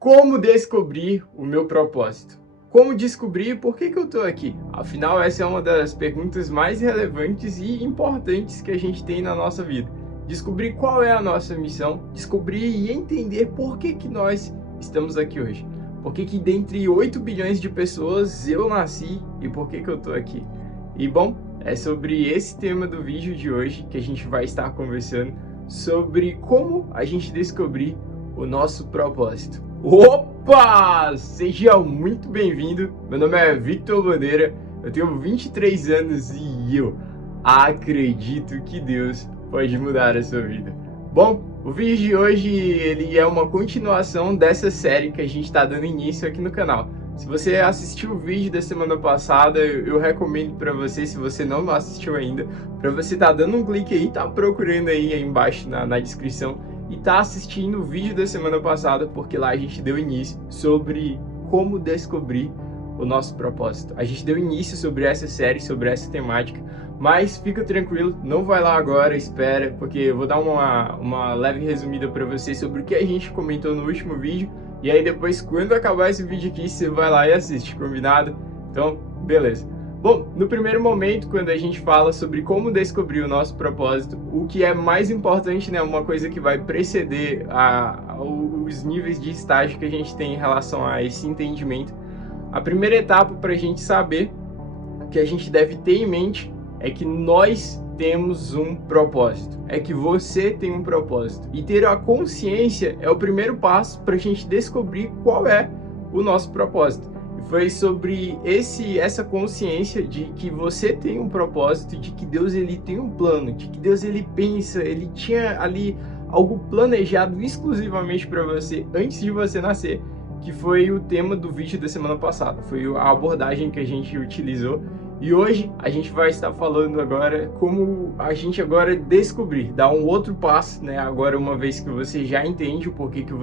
Como descobrir o meu propósito? Como descobrir por que eu estou aqui? Afinal, essa é uma das perguntas mais relevantes e importantes que a gente tem na nossa vida. Descobrir qual é a nossa missão, descobrir e entender por que nós estamos aqui hoje. Por que dentre 8 bilhões de pessoas eu nasci e por que eu estou aqui. E bom, é sobre esse tema do vídeo de hoje que a gente vai estar conversando sobre como a gente descobrir o nosso propósito. Opa! Seja muito bem-vindo, meu nome é Victor Bandeira, eu tenho 23 anos e eu acredito que Deus pode mudar a sua vida. Bom, o vídeo de hoje ele é uma continuação dessa série que a gente está dando início aqui no canal. Se você assistiu o vídeo da semana passada, eu recomendo para você, se você não assistiu ainda, para você estar dando um clique aí, tá procurando aí embaixo na descrição e tá assistindo o vídeo da semana passada, porque lá a gente deu início sobre como descobrir o nosso propósito. A gente deu início sobre essa série, sobre essa temática, mas fica tranquilo, não vai lá agora, espera, porque eu vou dar uma leve resumida para você sobre o que a gente comentou no último vídeo, e aí depois, quando acabar esse vídeo aqui, você vai lá e assiste, combinado? Então, beleza. Bom, no primeiro momento, quando a gente fala sobre como descobrir o nosso propósito, o que é mais importante, né, uma coisa que vai preceder os níveis de estágio que a gente tem em relação a esse entendimento, a primeira etapa para a gente saber que a gente deve ter em mente é que nós temos um propósito, é que você tem um propósito. E ter a consciência é o primeiro passo para a gente descobrir qual é o nosso propósito. E foi sobre essa consciência de que você tem um propósito, de que Deus ele tem um plano, de que Deus ele pensa, ele tinha ali algo planejado exclusivamente para você antes de você nascer, que foi o tema do vídeo da semana passada, foi a abordagem que a gente utilizou. E hoje a gente vai estar falando agora como a gente agora descobrir, dar um outro passo, né? Agora, uma vez que você já entende o porquê que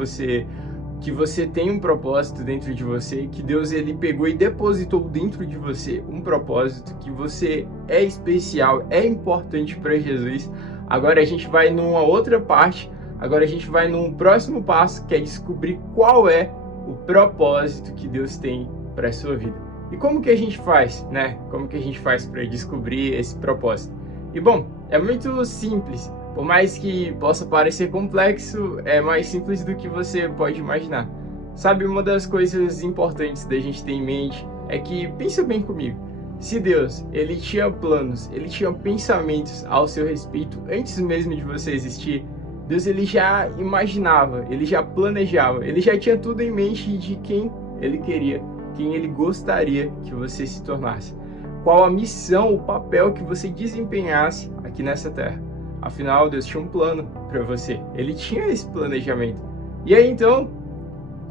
você tem um propósito dentro de você, que Deus ele pegou e depositou dentro de você um propósito, que você é especial, é importante para Jesus. Agora a gente vai numa outra parte, agora a gente vai num próximo passo, que é descobrir qual é o propósito que Deus tem para a sua vida. E como que a gente faz, né? Como que a gente faz para descobrir esse propósito? E bom, é muito simples. Por mais que possa parecer complexo, é mais simples do que você pode imaginar. Sabe, uma das coisas importantes da gente ter em mente é que, pensa bem comigo, se Deus, ele tinha planos, ele tinha pensamentos ao seu respeito antes mesmo de você existir, Deus ele já imaginava, ele já planejava, ele já tinha tudo em mente de quem ele queria, quem ele gostaria que você se tornasse. Qual a missão, o papel que você desempenhasse aqui nessa terra. Afinal, Deus tinha um plano para você. Ele tinha esse planejamento. E aí, então,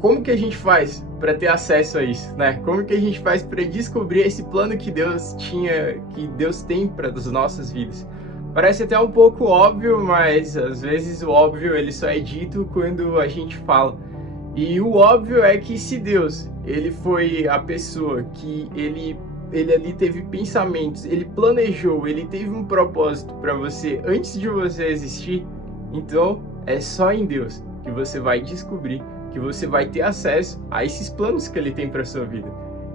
como que a gente faz para ter acesso a isso, né? Como que a gente faz para descobrir esse plano que Deus tinha, que Deus tem para as nossas vidas? Parece até um pouco óbvio, mas às vezes o óbvio ele só é dito quando a gente fala. E o óbvio é que se Deus, ele foi a pessoa que ele ali teve pensamentos, ele planejou, ele teve um propósito para você antes de você existir, então é só em Deus que você vai descobrir, que você vai ter acesso a esses planos que ele tem para sua vida.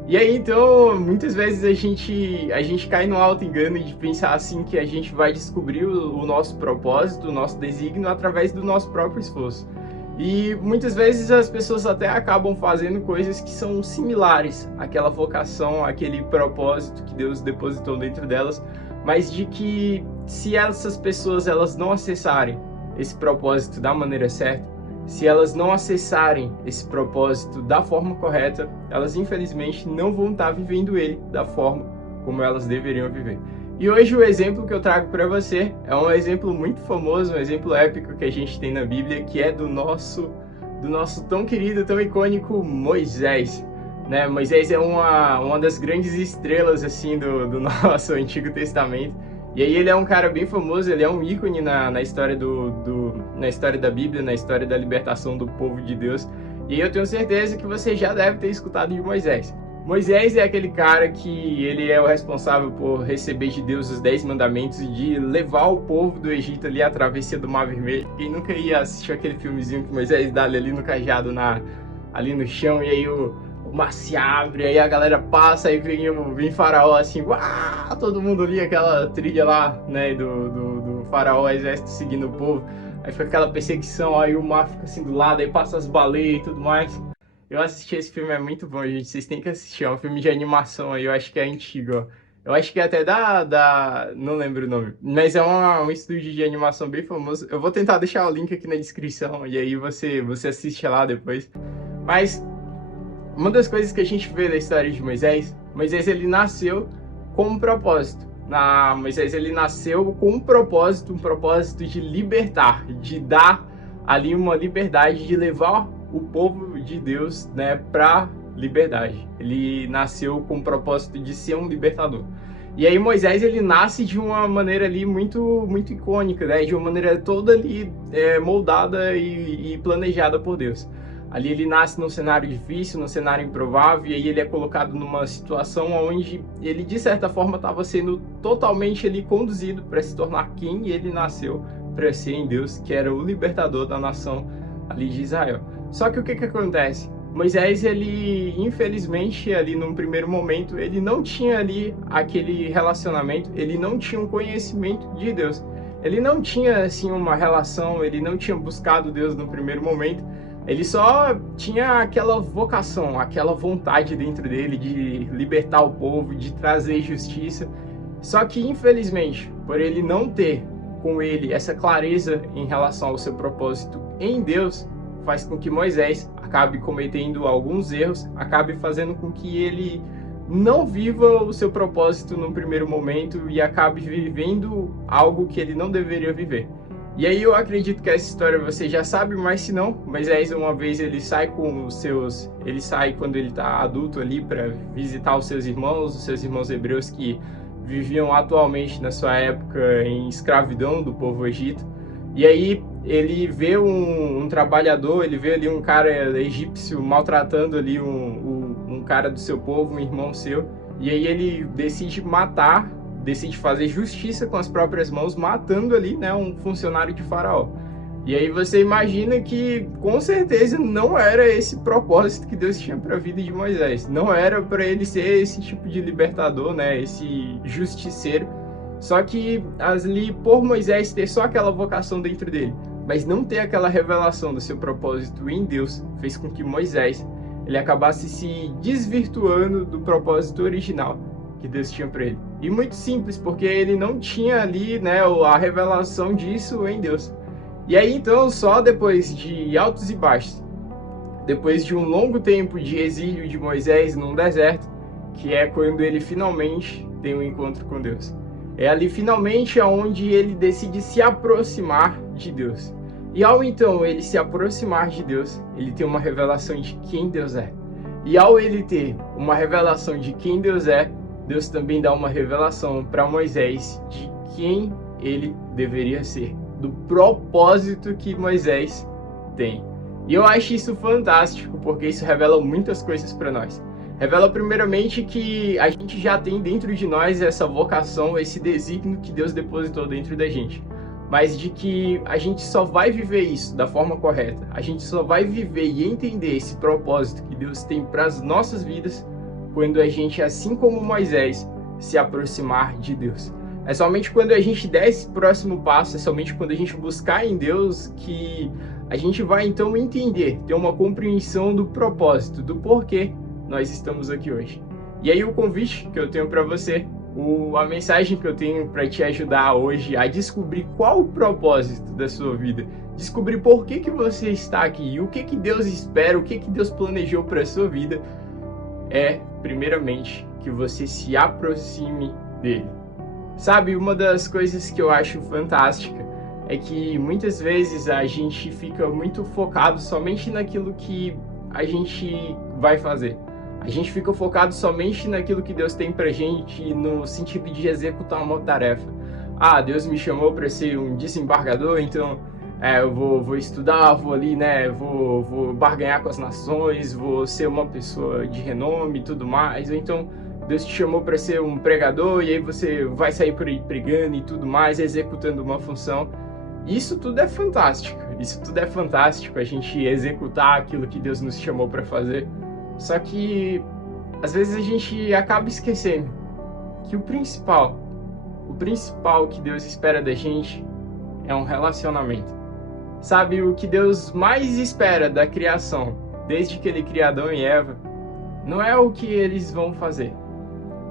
E aí, então, muitas vezes a gente cai no auto-engano de pensar assim que a gente vai descobrir o nosso propósito, o nosso desígnio através do nosso próprio esforço. E muitas vezes as pessoas até acabam fazendo coisas que são similares àquela vocação, àquele propósito que Deus depositou dentro delas, mas de que se essas pessoas elas não acessarem esse propósito da maneira certa, se elas não acessarem esse propósito da forma correta, elas infelizmente não vão estar vivendo ele da forma como elas deveriam viver. E hoje o exemplo que eu trago para você é um exemplo muito famoso, um exemplo épico que a gente tem na Bíblia, que é do nosso tão querido, tão icônico Moisés. Né? Moisés é uma das grandes estrelas assim, do nosso Antigo Testamento. E aí ele é um cara bem famoso, ele é um ícone na história na história da Bíblia, na história da libertação do povo de Deus. E eu tenho certeza que você já deve ter escutado de Moisés. Moisés é aquele cara que ele é o responsável por receber de Deus os 10 mandamentos e de levar o povo do Egito ali à travessia do Mar Vermelho. Quem nunca ia assistir aquele filmezinho que Moisés dá ali no cajado ali no chão, e aí o mar se abre, aí a galera passa, aí vem Faraó assim, uau, todo mundo ali, aquela trilha lá, né, do Faraó, exército seguindo o povo, aí fica aquela perseguição, aí o mar fica assim do lado, aí passa as baleias e tudo mais. Eu assisti esse filme, é muito bom, gente, vocês têm que assistir, é um filme de animação aí, eu acho que é antigo, ó. Eu acho que é até não lembro o nome, mas é um estúdio de animação bem famoso. Eu vou tentar deixar o link aqui na descrição, e aí você assiste lá depois. Mas uma das coisas que a gente vê da história de Moisés ele nasceu com um propósito. Moisés ele nasceu com um propósito de libertar, de dar ali uma liberdade, de levar o povo de Deus, né, para liberdade. Ele nasceu com o propósito de ser um libertador. E aí Moisés ele nasce de uma maneira ali muito icônica, né, de uma maneira toda ali moldada e planejada por Deus. Ali ele nasce num cenário difícil, num cenário improvável, e aí ele é colocado numa situação onde ele, de certa forma, estava sendo totalmente ali conduzido para se tornar quem ele nasceu para ser em Deus, que era o libertador da nação ali de Israel. Só que o que acontece? Moisés, ele, infelizmente, ali num primeiro momento, ele não tinha ali aquele relacionamento, ele não tinha um conhecimento de Deus. Ele não tinha, assim, uma relação, ele não tinha buscado Deus no primeiro momento. Ele só tinha aquela vocação, aquela vontade dentro dele de libertar o povo, de trazer justiça. Só que, infelizmente, por ele não ter com ele essa clareza em relação ao seu propósito em Deus, faz com que Moisés acabe cometendo alguns erros, acabe fazendo com que ele não viva o seu propósito no primeiro momento e acabe vivendo algo que ele não deveria viver. E aí eu acredito que essa história você já sabe, mas se não, Moisés uma vez ele sai quando ele está adulto ali para visitar os seus irmãos hebreus que viviam atualmente na sua época em escravidão do povo egito. E aí ele vê um trabalhador, ele vê ali um cara egípcio maltratando ali um cara do seu povo, um irmão seu, e aí ele decide fazer justiça com as próprias mãos, matando ali, né, um funcionário de Faraó. E aí você imagina que, com certeza, não era esse propósito que Deus tinha para a vida de Moisés. Não era para ele ser esse tipo de libertador, né, esse justiceiro. Só que ali, por Moisés ter só aquela vocação dentro dele, mas não ter aquela revelação do seu propósito em Deus, fez com que Moisés ele acabasse se desvirtuando do propósito original que Deus tinha para ele. E muito simples, porque ele não tinha ali, né, a revelação disso em Deus. E aí então, só depois de altos e baixos, depois de um longo tempo de exílio de Moisés num deserto, que é quando ele finalmente tem um encontro com Deus. É ali finalmente onde ele decide se aproximar de Deus. E ao então ele se aproximar de Deus, ele tem uma revelação de quem Deus é. E ao ele ter uma revelação de quem Deus é, Deus também dá uma revelação para Moisés de quem ele deveria ser, do propósito que Moisés tem. E eu acho isso fantástico, porque isso revela muitas coisas para nós. Revela primeiramente que a gente já tem dentro de nós essa vocação, esse desígnio que Deus depositou dentro da gente. Mas de que a gente só vai viver isso da forma correta. A gente só vai viver e entender esse propósito que Deus tem para as nossas vidas quando a gente, assim como Moisés, se aproximar de Deus. É somente quando a gente der esse próximo passo, é somente quando a gente buscar em Deus que a gente vai então entender, ter uma compreensão do propósito, do porquê nós estamos aqui hoje. E aí o convite que eu tenho para você, a mensagem que eu tenho para te ajudar hoje a descobrir qual o propósito da sua vida, descobrir por que você está aqui e o que Deus espera, o que Deus planejou para a sua vida, é, primeiramente, que você se aproxime dele. Sabe, uma das coisas que eu acho fantástica é que muitas vezes a gente fica muito focado somente naquilo que a gente vai fazer. A gente fica focado somente naquilo que Deus tem pra gente no sentido de executar uma tarefa. Ah, Deus me chamou para ser um desembargador, então eu vou estudar, vou ali, né, vou barganhar com as nações, vou ser uma pessoa de renome e tudo mais. Ou então Deus te chamou para ser um pregador e aí você vai sair por aí pregando e tudo mais, executando uma função. Isso tudo é fantástico. Isso tudo é fantástico, a gente executar aquilo que Deus nos chamou para fazer. Só que às vezes a gente acaba esquecendo que o principal que Deus espera da gente é um relacionamento. Sabe, o que Deus mais espera da criação, desde que Ele criou Adão e Eva, não é o que eles vão fazer,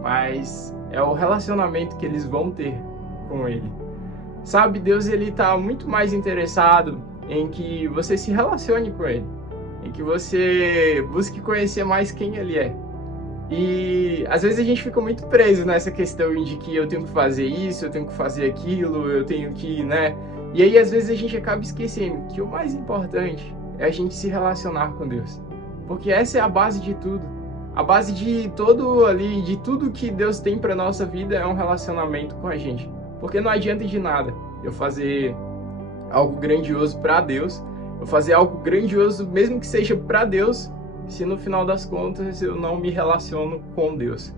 mas é o relacionamento que eles vão ter com Ele. Sabe, Deus ele tá muito mais interessado em que você se relacione com Ele, em que você busque conhecer mais quem Ele é. E às vezes a gente fica muito preso nessa questão de que eu tenho que fazer isso, eu tenho que fazer aquilo, eu tenho que, né? E aí às vezes a gente acaba esquecendo que o mais importante é a gente se relacionar com Deus. Porque essa é a base de tudo. A base de tudo que Deus tem para nossa vida é um relacionamento com a gente. Porque não adianta de nada eu fazer algo grandioso para Deus, eu fazer algo grandioso mesmo que seja para Deus, se no final das contas eu não me relaciono com Deus.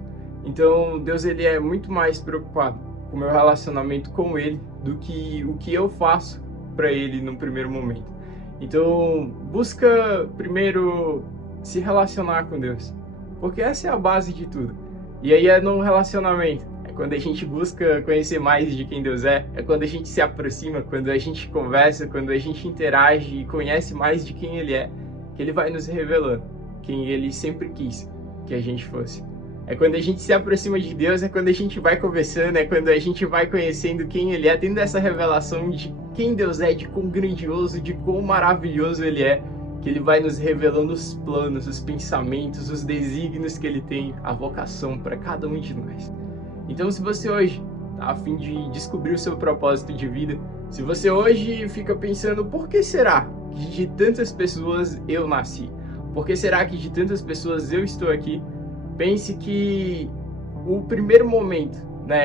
Então Deus ele é muito mais preocupado com o meu relacionamento com Ele do que o que eu faço para Ele no primeiro momento. Então busca primeiro se relacionar com Deus, porque essa é a base de tudo. E aí é no relacionamento, é quando a gente busca conhecer mais de quem Deus é quando a gente se aproxima, quando a gente conversa, quando a gente interage e conhece mais de quem Ele é, que Ele vai nos revelando quem Ele sempre quis que a gente fosse. É quando a gente se aproxima de Deus, é quando a gente vai conversando, é quando a gente vai conhecendo quem Ele é, tendo essa revelação de quem Deus é, de quão grandioso, de quão maravilhoso Ele é, que Ele vai nos revelando os planos, os pensamentos, os desígnios que Ele tem, a vocação para cada um de nós. Então, se você hoje está a fim de descobrir o seu propósito de vida, se você hoje fica pensando, por que será que de tantas pessoas eu nasci? Por que será que de tantas pessoas eu estou aqui? Pense que o primeiro momento,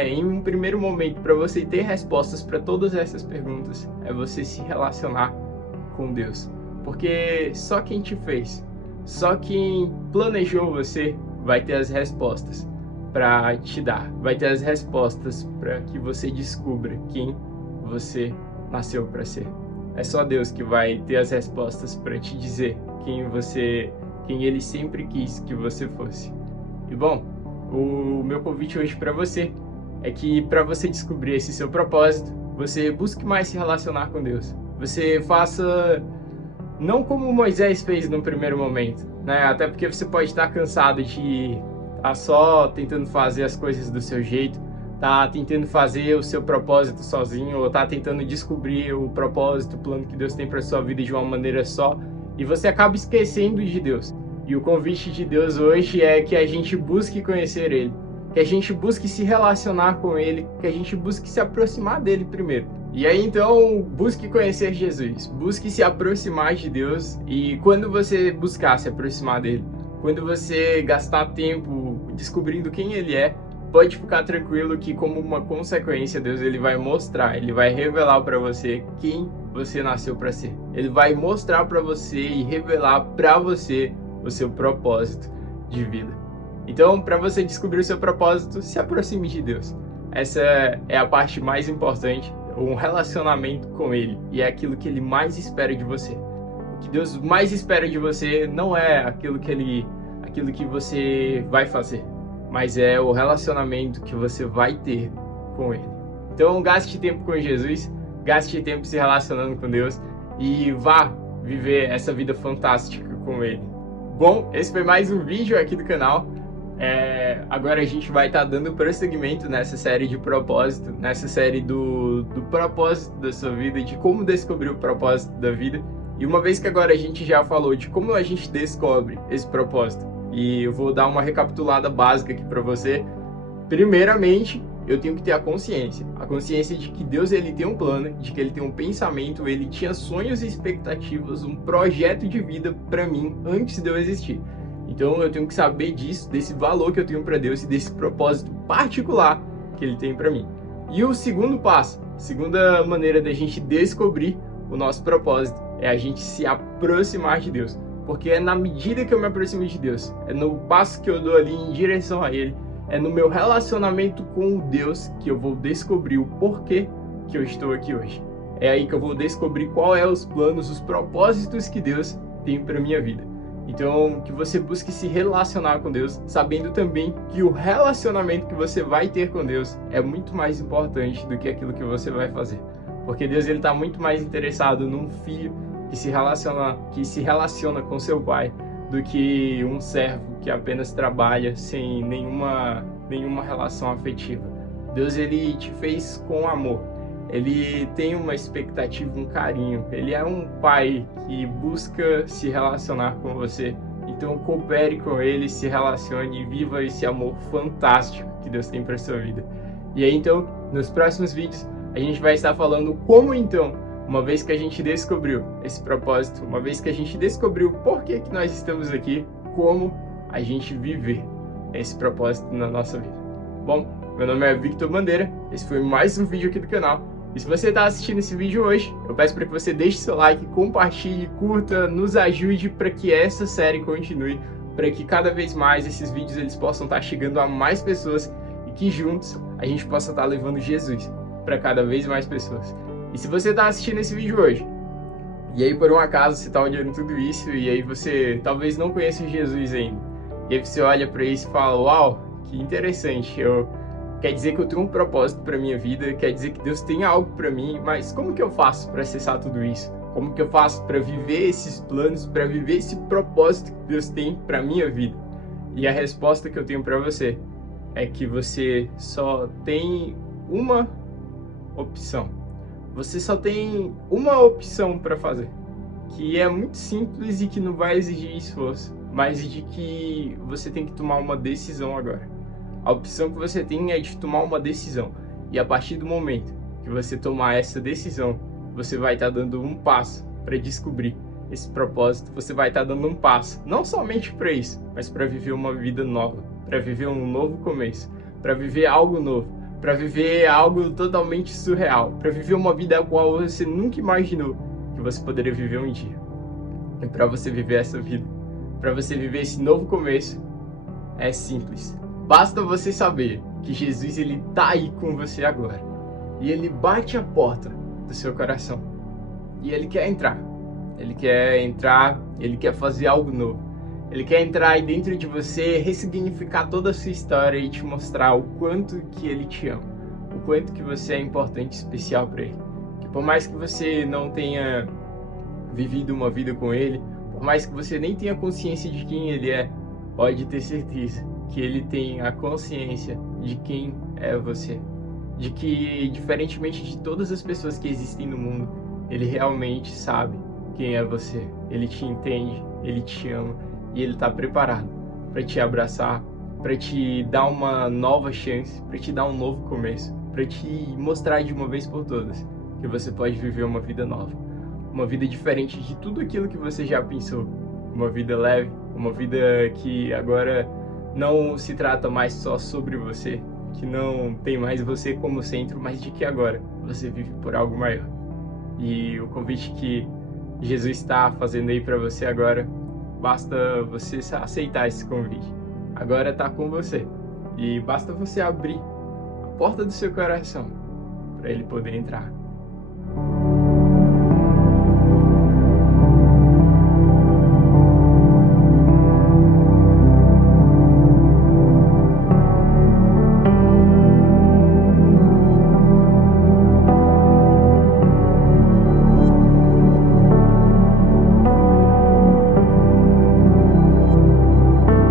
em um primeiro momento, para você ter respostas para todas essas perguntas, é você se relacionar com Deus. Porque só quem te fez, só quem planejou você vai ter as respostas para te dar, vai ter as respostas para que você descubra quem você nasceu para ser. É só Deus que vai ter as respostas para te dizer quem Ele sempre quis que você fosse. E bom, o meu convite hoje para você é que para você descobrir esse seu propósito, você busque mais se relacionar com Deus. Você faça não como Moisés fez no primeiro momento, Até porque você pode estar cansado de estar só tentando fazer as coisas do seu jeito, tá tentando fazer o seu propósito sozinho, ou tá tentando descobrir o propósito, o plano que Deus tem para sua vida de uma maneira só, e você acaba esquecendo de Deus. E o convite de Deus hoje é que a gente busque conhecer Ele, que a gente busque se relacionar com Ele, que a gente busque se aproximar dele primeiro. E aí então, busque conhecer Jesus, busque se aproximar de Deus, e quando você buscar se aproximar dele, quando você gastar tempo descobrindo quem Ele é, pode ficar tranquilo que como uma consequência, Deus ele vai mostrar, Ele vai revelar para você quem você nasceu para ser. Ele vai mostrar para você e revelar para você o seu propósito de vida. Então, para você descobrir o seu propósito, se aproxime de Deus. Essa é a parte mais importante, um relacionamento com Ele, e é aquilo que Ele mais espera de você. O que Deus mais espera de você não é aquilo que você vai fazer, mas é o relacionamento que você vai ter com Ele. Então, gaste tempo com Jesus, gaste tempo se relacionando com Deus e vá viver essa vida fantástica com Ele. Bom, esse foi mais um vídeo aqui do canal. Agora a gente vai estar dando prosseguimento nessa série de propósito, nessa série do propósito da sua vida, de como descobrir o propósito da vida. E uma vez que agora a gente já falou de como a gente descobre esse propósito, e eu vou dar uma recapitulada básica aqui para você. Primeiramente, eu tenho que ter a consciência de que Deus ele tem um plano, de que Ele tem um pensamento, Ele tinha sonhos e expectativas, um projeto de vida para mim antes de eu existir. Então eu tenho que saber disso, desse valor que eu tenho para Deus e desse propósito particular que Ele tem para mim. E o segundo passo, a segunda maneira da gente descobrir o nosso propósito é a gente se aproximar de Deus. Porque é na medida que eu me aproximo de Deus, é no passo que eu dou ali em direção a Ele, é no meu relacionamento com o Deus que eu vou descobrir o porquê que eu estou aqui hoje. É aí que eu vou descobrir qual é os planos, os propósitos que Deus tem para minha vida. Então, que você busque se relacionar com Deus, sabendo também que o relacionamento que você vai ter com Deus é muito mais importante do que aquilo que você vai fazer. Porque Deus está muito mais interessado num filho que se relaciona com seu pai do que um servo que apenas trabalha sem nenhuma relação afetiva. Deus, ele te fez com amor. Ele tem uma expectativa, um carinho. Ele é um pai que busca se relacionar com você. Então coopere com ele, se relacione e viva esse amor fantástico que Deus tem para sua vida. E aí então, nos próximos vídeos, a gente vai estar falando como então, uma vez que a gente descobriu esse propósito, uma vez que a gente descobriu por que nós estamos aqui, como a gente viver esse propósito na nossa vida. Bom, meu nome é Victor Bandeira, esse foi mais um vídeo aqui do canal. E se você está assistindo esse vídeo hoje, eu peço para que você deixe seu like, compartilhe, curta, nos ajude para que essa série continue, para que cada vez mais esses vídeos eles possam estar chegando a mais pessoas e que juntos a gente possa estar levando Jesus para cada vez mais pessoas. E se você está assistindo esse vídeo hoje, e aí por um acaso você está olhando tudo isso, e aí você talvez não conheça Jesus ainda, e aí você olha para isso e fala, uau, que interessante, quer dizer que eu tenho um propósito para minha vida, quer dizer que Deus tem algo para mim, mas como que eu faço para acessar tudo isso? Como que eu faço para viver esses planos, para viver esse propósito que Deus tem para minha vida? E a resposta que eu tenho para você é que você só tem uma opção. Você só tem uma opção para fazer, que é muito simples e que não vai exigir esforço, mas de que você tem que tomar uma decisão agora. A opção que você tem é de tomar uma decisão. E a partir do momento que você tomar essa decisão, você vai estar dando um passo para descobrir esse propósito. Você vai estar dando um passo, não somente para isso, mas para viver uma vida nova, para viver um novo começo, para viver algo novo, para viver algo totalmente surreal, para viver uma vida a qual você nunca imaginou que você poderia viver um dia. E para você viver essa vida, para você viver esse novo começo, é simples. Basta você saber que Jesus ele tá aí com você agora. E ele bate a porta do seu coração. E ele quer entrar. Ele quer entrar, ele quer fazer algo novo. Ele quer entrar aí dentro de você, ressignificar toda a sua história e te mostrar o quanto que ele te ama. O quanto que você é importante e especial para ele. Que por mais que você não tenha vivido uma vida com ele, por mais que você nem tenha consciência de quem ele é, pode ter certeza que ele tem a consciência de quem é você. De que, diferentemente de todas as pessoas que existem no mundo, ele realmente sabe quem é você. Ele te entende, ele te ama e ele está preparado para te abraçar, para te dar uma nova chance, para te dar um novo começo, para te mostrar de uma vez por todas que você pode viver uma vida nova. Uma vida diferente de tudo aquilo que você já pensou. Uma vida leve, uma vida que agora não se trata mais só sobre você, que não tem mais você como centro, mas de que agora você vive por algo maior. E o convite que Jesus está fazendo aí para você agora, basta você aceitar esse convite. Agora está com você. E basta você abrir a porta do seu coração para ele poder entrar.